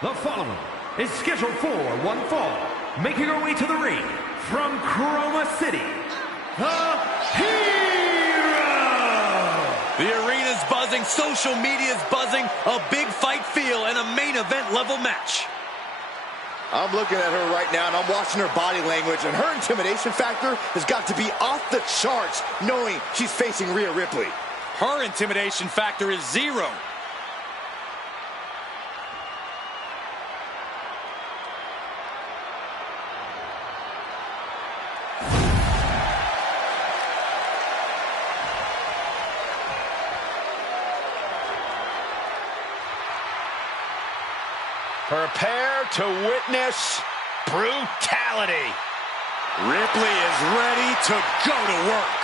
The following is scheduled for one fall, making her way to the ring from Chroma City, the Hero! The arena's buzzing, social media's buzzing, a big fight feel, and a main event level match. I'm looking at her right now, and I'm watching her body language, and her intimidation factor has got to be off the charts, knowing she's facing Rhea Ripley. Her intimidation factor is 0. Prepare to witness brutality. Ripley is ready to go to work.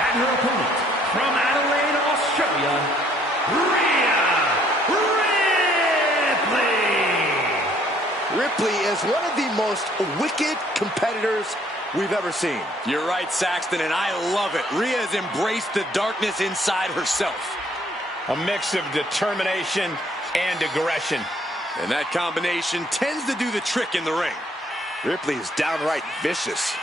And her opponent from Adelaide, Australia, Rhea Ripley! Ripley is one of the most wicked competitors we've ever seen. You're right, Saxton, and I love it. Rhea has embraced the darkness inside herself. A mix of determination and aggression. And that combination tends to do the trick in the ring. Ripley is downright vicious.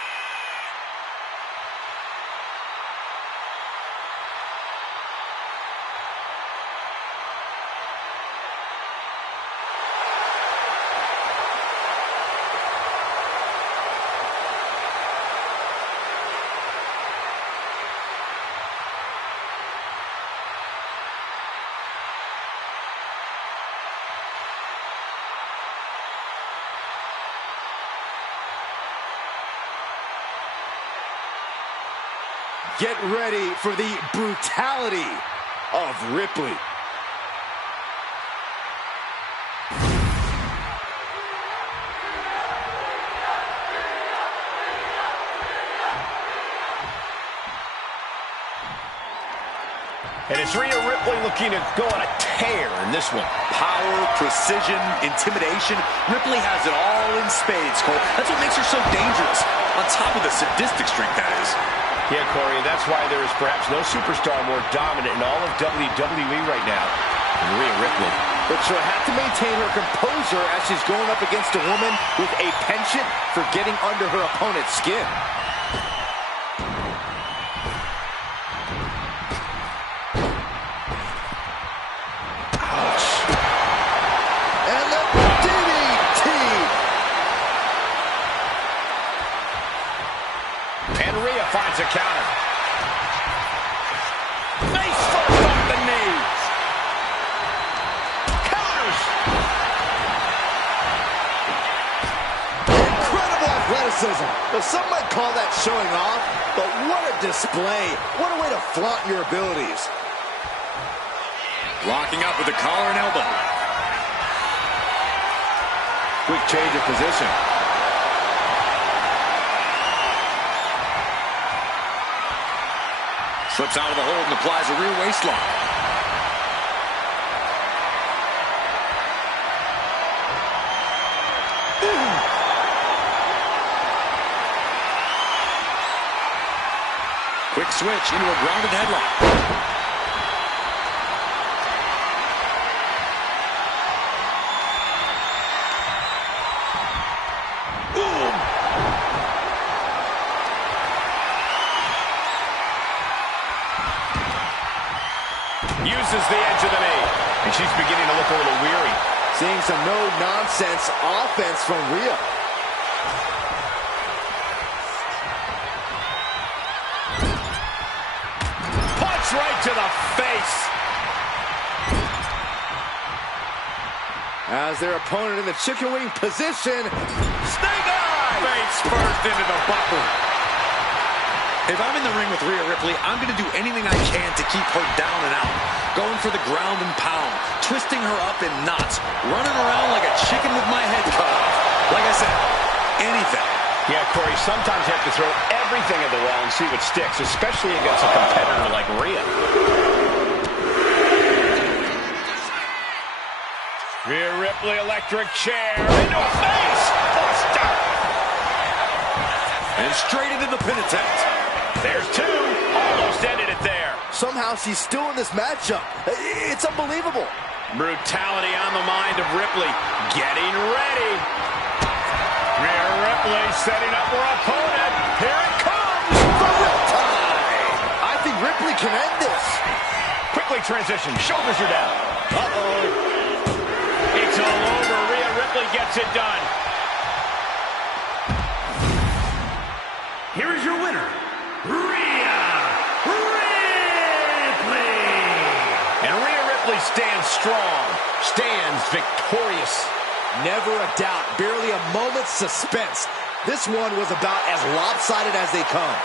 Get ready for the brutality of Ripley. And it's Rhea Ripley looking to go on a tear in this one. Power, precision, intimidation. Ripley has it all in spades, Cole. That's what makes her so dangerous. On top of the sadistic streak, that is. Yeah, Corey, and that's why there is perhaps no superstar more dominant in all of WWE right now than Rhea Ripley. But she'll have to maintain her composure as she's going up against a woman with a penchant for getting under her opponent's skin. And Rhea finds a counter. Face first off the knees. Counters. Incredible athleticism. Now, some might call that showing off, but what a display. What a way to flaunt your abilities. Locking up with a collar and elbow. Quick change of position. Slips out of the hold and applies a rear waist lock. Quick switch into a grounded headlock. Uses the edge of the knee, and she's beginning to look a little weary. Seeing some no-nonsense offense from Rhea. Punch right to the face. As their opponent in the chicken wing position. Snake eye! Face first into the bumper. If I'm in the ring with Rhea Ripley, I'm going to do anything I can to keep her down and out. Going for the ground and pound, twisting her up in knots, running around like a chicken with my head cut off. Like I said, anything. Yeah, Corey, sometimes you have to throw everything at the wall and see what sticks, especially against a competitor like Rhea. Rhea Ripley, electric chair, into a face! Buster! And straight into the pin attempt. There's two. Almost ended it there. Somehow she's still in this matchup. It's unbelievable. Brutality on the mind of Ripley. Getting ready. Rhea Ripley setting up her opponent. Here it comes. The Riptide. I think Ripley can end this. Quickly transition. Shoulders are down. Uh-oh. It's all over. Rhea Ripley gets it done. Here is your winner, Rhea Ripley. And Rhea Ripley stands strong, stands victorious. Never a doubt, barely a moment's suspense. This one was about as lopsided as they come.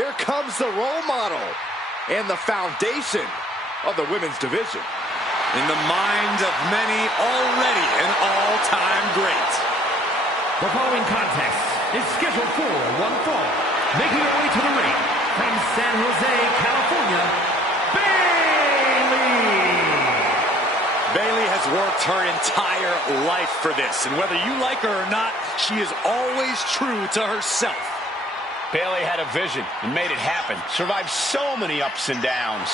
Here comes the role model and the foundation of the women's division. In the minds of many, already an all-time great. The following contest is scheduled for one fall. Making her way to the ring from San Jose, California, Bayley has worked her entire life for this, and whether you like her or not, she is always true to herself. Bayley had a vision and made it happen. Survived so many ups and downs.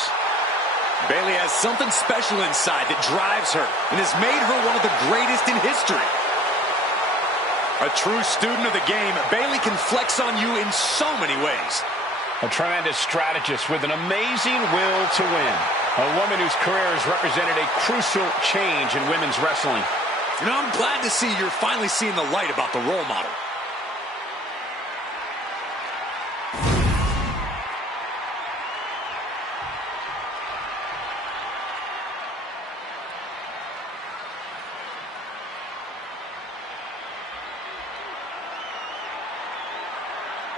Bayley has something special inside that drives her and has made her one of the greatest in history. A true student of the game, Bayley can flex on you in so many ways. A tremendous strategist with an amazing will to win. A woman whose career has represented a crucial change in women's wrestling. And I'm glad to see you're finally seeing the light about the role model.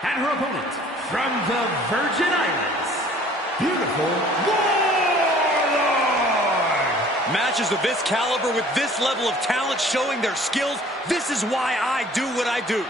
And her opponent from the Virgin Islands, beautiful Warlord. Matches of this caliber with this level of talent showing their skills, this is why I do what I do.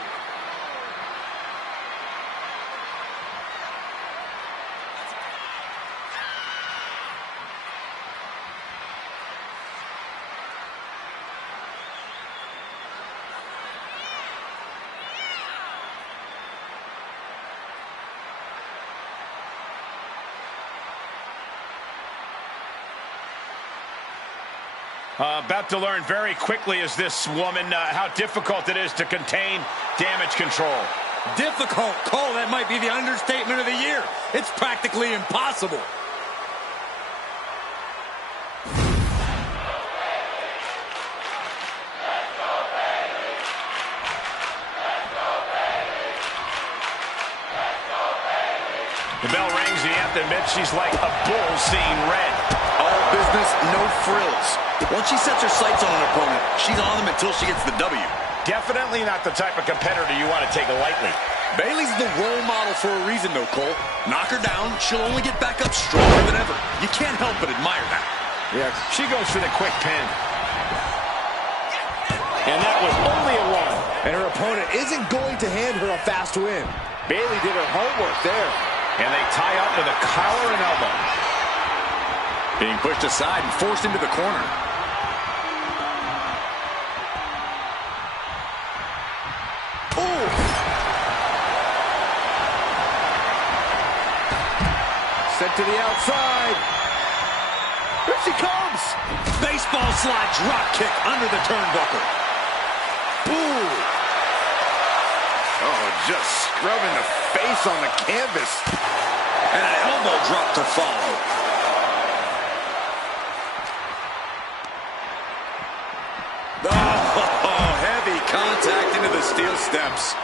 About to learn very quickly is this woman how difficult it is to contain damage control. Difficult? Cole, that might be the understatement of the year. It's practically impossible. The bell rings, and you have to admit she's like a bull seeing red. All business, no frills. Once she sets her sights on an opponent, she's on them until she gets the W. Definitely not the type of competitor you want to take lightly. Bayley's the role model for a reason, though, Cole. Knock her down, she'll only get back up stronger than ever. You can't help but admire that. Yeah, she goes for the quick pin. And that was only a one. And her opponent isn't going to hand her a fast win. Bayley did her homework there. And they tie up with a collar and elbow. Being pushed aside and forced into the corner. Ooh. Sent to the outside. Here she comes. Baseball slide drop kick under the turnbuckle. Ooh. Oh, just scrubbing the face on the canvas. And an elbow drop to follow. Oh, heavy contact into the steel steps.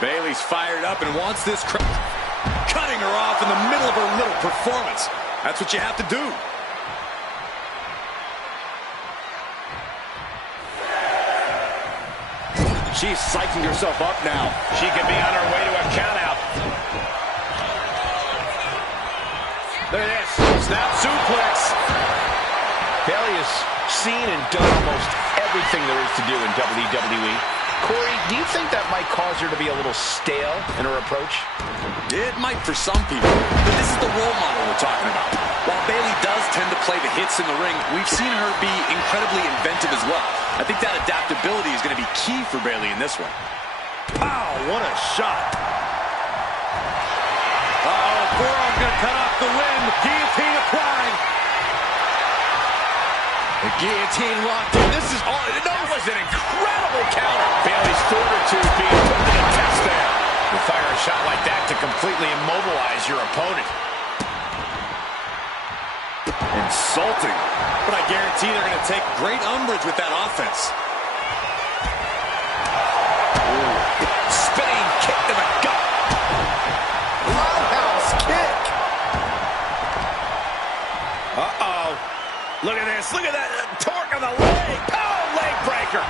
Bayley's fired up and wants this crowd. Cutting her off in the middle of her little performance. That's what you have to do. She's psyching herself up now. She could be on her way to a countout. Look at this. Snap suplex. Bayley has seen and done almost everything there is to do in WWE. Corey, do you think that might cause her to be a little stale in her approach? It might for some people, but this is the role model we're talking about. While Bayley does tend to play the hits in the ring, we've seen her be incredibly inventive as well. I think that adaptability is going to be key for Bayley in this one. Pow, what a shot. Uh-oh, forearm's going to cut off the wind. Guillotine applied. The guillotine locked in. This is all. That was an incredible counter. Bayley's fortitude being put to the test there. You fire a shot like that to completely immobilize your opponent. Insulting. But I guarantee they're going to take great umbrage with that offense. Ooh. Spinning kick to the gut. roundhouse kick. Uh-oh. Look at this. Look at that torque on the leg. Oh, leg breaker.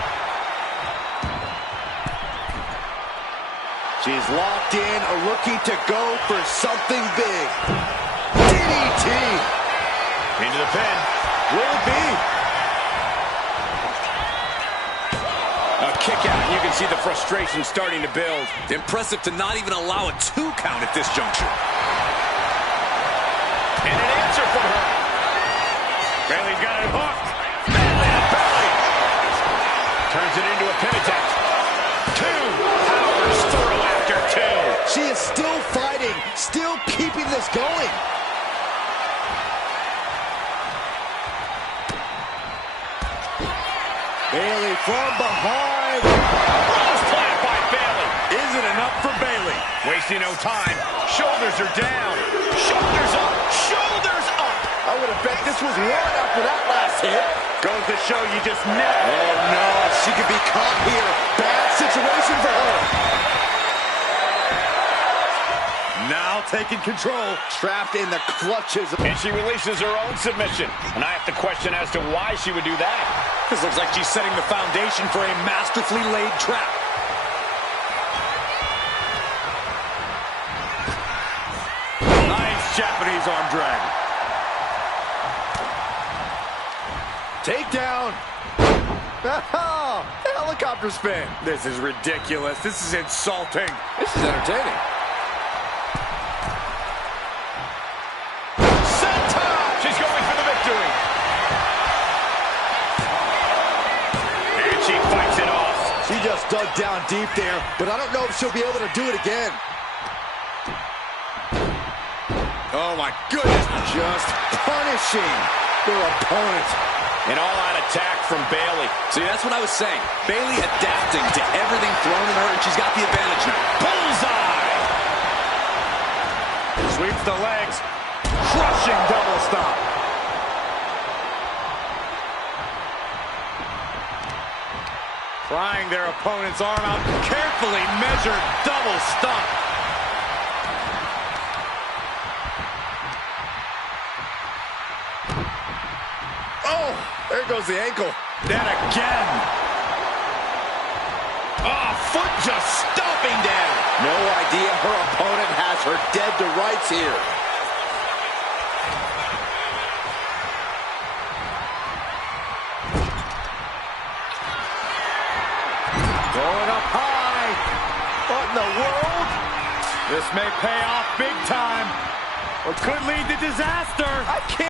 She's locked in, looking to go for something big. DDT. Into the pin. Will it be? A kick out. You can see the frustration starting to build. Impressive to not even allow a 2 count at this juncture. And an answer from her. Bayley's got it hooked. Bayley to belly. Turns it into a pin attempt. 2. Powers through after 2. She is still fighting, still keeping this going. Bayley from behind. Rose plant by Bayley. Is it enough for Bayley? Wasting no time. Shoulders are down. Shoulders up. Shoulders up. I would have bet this was one after that last hit. Goes to show you just never. Oh no, she could be caught here. Bad situation for her. Now taking control. Trapped in the clutches. And she releases her own submission. And I have to question as to why she would do that. This looks like she's setting the foundation for a masterfully laid trap. Nice Japanese arm drag. Takedown. Helicopter spin. This is ridiculous. This is insulting. This is entertaining. She's going for the victory. And she fights it off. She just dug down deep there, but I don't know if she'll be able to do it again. Oh, my goodness. Just punishing their opponent. An all-out attack from Bayley. See, that's what I was saying. Bayley adapting to everything thrown at her, and she's got the advantage now. Bullseye! Sweeps the legs. Crushing double stop. Prying their opponent's arm out. Carefully measured double stomp. Oh, there goes the ankle. Then again. Oh, foot just stomping down. No idea her opponent has her dead to rights here. Going up high. What in the world? This may pay off big time, or could lead to disaster. I can't.